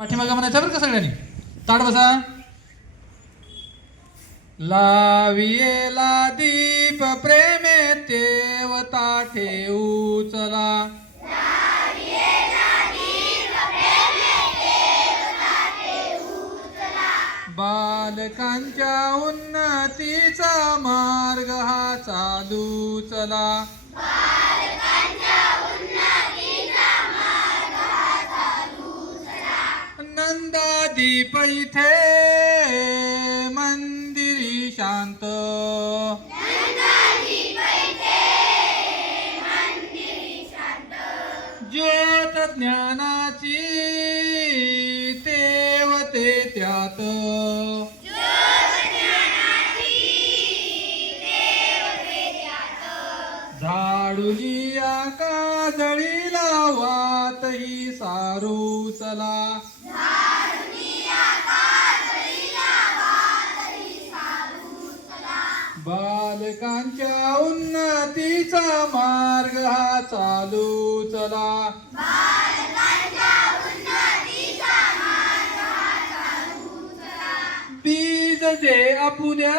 पाठीमागं म्हणायचं बरं का सगळ्यांनी. ताट बसा. लावियेला दीप प्रेमे तेवता ठेवू चला. बालकांच्या उन्नतीचा मार्ग हा चालू चला. नंदादीप इथे मंदिरी शांत. ज्योत ज्ञानाची तेवते त्यात. झाडुली काजळीला वात ही सारू चला. बालकांच्या उन्नतीचा मार्ग हा चालू चला. बीज जे आपुल्या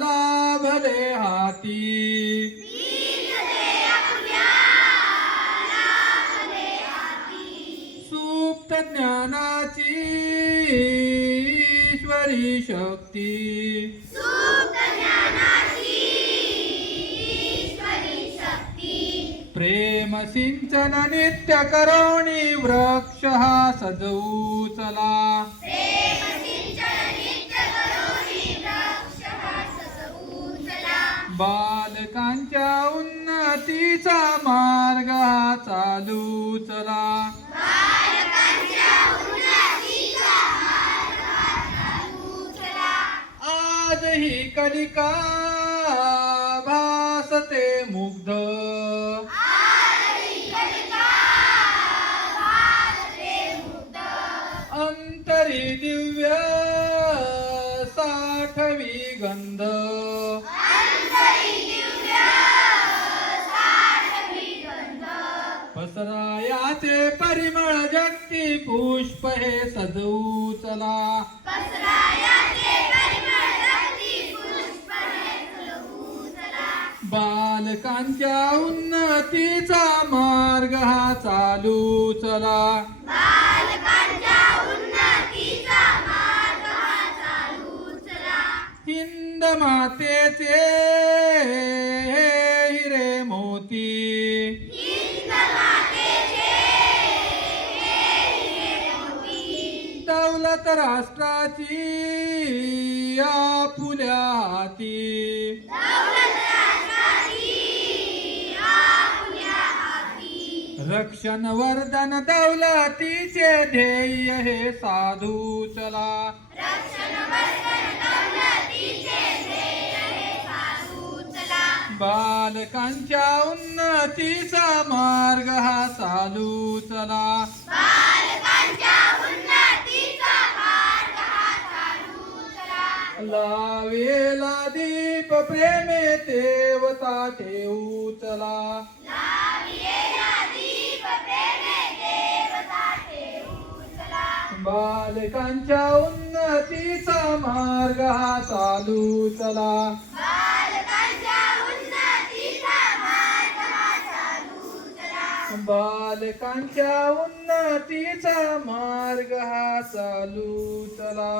लाभले हाती. सुप्त ज्ञानाची ईश्वरी शक्ती. प्रेम सिंचन नित्य करोणी वृक्ष हा सजवू चला. बालकांच्या उन्नतीचा मार्ग हा चालू चला. आज ही कलिका भासते मुग्ध. अंतरी दिव्य साठवी गंध. पसरायाचे परिमळ जगती पुष्प हे सजवू चला. बालकांच्या उन्नतीचा मार्ग हा चालू चला. हिंद मातेचे हिरे मोती. दौलत राष्ट्राची आपुल्या हाती. रक्षण वर्धन दौलतीचे ध्येय हे साधू चला. बालकांच्या उन्नतीचा मार्ग हा चालू चला. लावेला दीप प्रेमे तेवता ठेवू चला. बालकांच्या उन्नतीचा मार्ग हा चालू चला. बालकांच्या उन्नतीचा मार्ग हा चालू चला.